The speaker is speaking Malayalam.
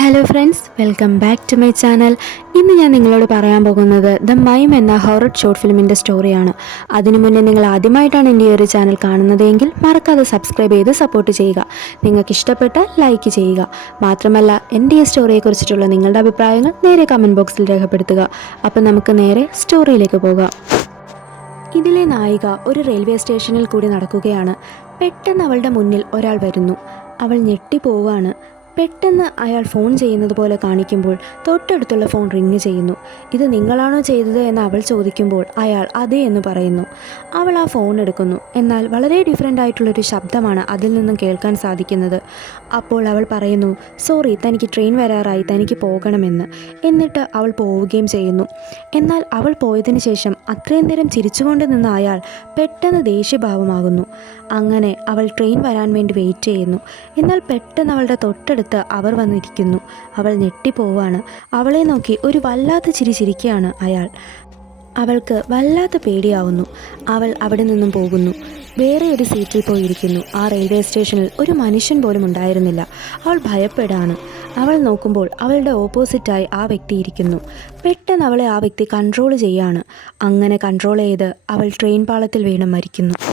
Hello friends, welcome back to my channel. ഇന്ന് ഞാൻ നിങ്ങളോട് പറയാൻ പോകുന്നത് ദ മൈം എന്ന ഹൊറർ ഷോർട്ട് ഫിലിമിൻ്റെ സ്റ്റോറിയാണ്. അതിനു മുന്നേ നിങ്ങൾ ആദ്യമായിട്ടാണ് എൻ്റെ ഈ ഒരു ചാനൽ കാണുന്നതെങ്കിൽ മറക്കാതെ സബ്സ്ക്രൈബ് ചെയ്ത് സപ്പോർട്ട് ചെയ്യുക. നിങ്ങൾക്ക് ഇഷ്ടപ്പെട്ടാൽ ലൈക്ക് ചെയ്യുക. മാത്രമല്ല, എൻ്റെ ഈ സ്റ്റോറിയെക്കുറിച്ചിട്ടുള്ള നിങ്ങളുടെ അഭിപ്രായങ്ങൾ നേരെ കമൻറ്റ് ബോക്സിൽ രേഖപ്പെടുത്തുക. അപ്പം നമുക്ക് നേരെ സ്റ്റോറിയിലേക്ക് പോകാം. ഇതിലെ നായിക ഒരു റെയിൽവേ സ്റ്റേഷനിൽ കൂടി നടക്കുകയാണ്. പെട്ടെന്ന് അവളുടെ മുന്നിൽ ഒരാൾ വരുന്നു. അവൾ ഞെട്ടിപ്പോവാണ്. പെട്ടെന്ന് അയാൾ ഫോൺ ചെയ്യുന്നത് പോലെ കാണിക്കുമ്പോൾ തൊട്ടടുത്തുള്ള ഫോൺ റിങ് ചെയ്യുന്നു. ഇത് നിങ്ങളാണോ ചെയ്തത് എന്ന് അവൾ ചോദിക്കുമ്പോൾ അയാൾ അതെ എന്ന് പറയുന്നു. അവൾ ആ ഫോൺ എടുക്കുന്നു. എന്നാൽ വളരെ ഡിഫറെൻ്റ് ആയിട്ടുള്ളൊരു ശബ്ദമാണ് അതിൽ നിന്നും കേൾക്കാൻ സാധിക്കുന്നത്. അപ്പോൾ അവൾ പറയുന്നു, സോറി, തനിക്ക് ട്രെയിൻ വരാറായി, തനിക്ക് പോകണമെന്ന്. എന്നിട്ട് അവൾ പോവുകയും ചെയ്യുന്നു. എന്നാൽ അവൾ പോയതിന് ശേഷം അത്രയും നേരം ചിരിച്ചുകൊണ്ട് നിന്ന അയാൾ പെട്ടെന്ന് ദേഷ്യഭാവമാകുന്നു. അങ്ങനെ അവൾ ട്രെയിൻ വരാൻ വേണ്ടി വെയിറ്റ് ചെയ്യുന്നു. എന്നാൽ പെട്ടെന്ന് അവളുടെ തൊട്ടടുത്ത് അവർ വന്നിരിക്കുന്നു. അവൾ ഞെട്ടിപ്പോവാണ്. അവളെ നോക്കി ഒരു വല്ലാത്ത ചിരി ചിരിക്കുകയാണ് അയാൾ. അവൾക്ക് വല്ലാത്ത പേടിയാവുന്നു. അവൾ അവിടെ നിന്നും പോകുന്നു. വേറെ ഒരു സീറ്റിൽ പോയിരിക്കുന്നു. ആ റെയിൽവേ സ്റ്റേഷനിൽ ഒരു മനുഷ്യൻ പോലും ഉണ്ടായിരുന്നില്ല. അവൾ ഭയപ്പെടാണ്. അവൾ നോക്കുമ്പോൾ അവളുടെ ഓപ്പോസിറ്റായി ആ വ്യക്തി ഇരിക്കുന്നു. പെട്ടെന്ന് അവളെ ആ വ്യക്തി കൺട്രോൾ ചെയ്യാണ്. അങ്ങനെ കൺട്രോൾ ചെയ്ത് അവൾ ട്രെയിൻ പാളത്തിൽ വീണ് മരിക്കുന്നു.